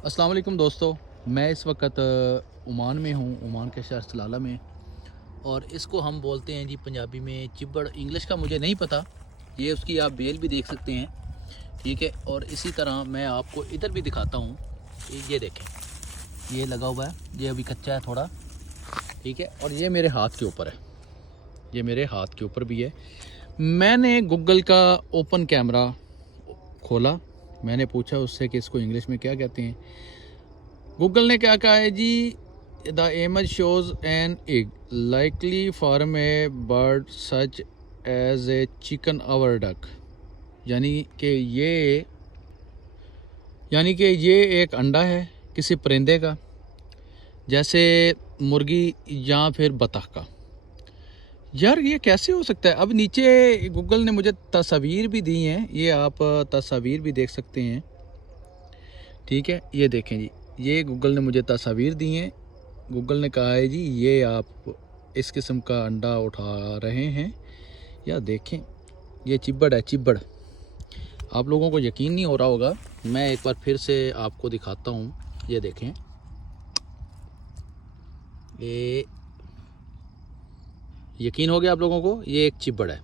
अस्सलाम वालेकुम दोस्तों, मैं इस वक्त ओमान में हूँ, ओमान के शहर सलाला में। और इसको हम बोलते हैं जी पंजाबी में चिब्बड़। इंग्लिश का मुझे नहीं पता। ये उसकी आप बेल भी देख सकते हैं, ठीक है। और इसी तरह मैं आपको इधर भी दिखाता हूँ। ये देखें, ये लगा हुआ है, ये अभी कच्चा है थोड़ा, ठीक है। और ये मेरे हाथ के ऊपर है, ये मेरे हाथ के ऊपर भी है। मैंने गूगल का ओपन कैमरा खोला, मैंने पूछा उससे कि इसको इंग्लिश में क्या कहते हैं। गूगल ने क्या कहा है जी, the image shows an egg likely from a bird such as a chicken और डक। यानी कि ये यानी कि ये एक अंडा है किसी परिंदे का, जैसे मुर्गी या फिर बतख का। यार ये कैसे हो सकता है। अब नीचे गूगल ने मुझे तस्वीर भी दी हैं, ये आप तस्वीर भी देख सकते हैं, ठीक है। ये देखें जी, ये गूगल ने मुझे तस्वीर दी हैं। गूगल ने कहा है जी ये आप इस किस्म का अंडा उठा रहे हैं, या देखें ये चिब्बड़ है, चिब्बड़। आप लोगों को यकीन नहीं हो रहा होगा, मैं एक बार फिर से आपको दिखाता हूँ। ये देखें, ये यकीन हो गया आप लोगों को, ये एक चिब्बड़ है।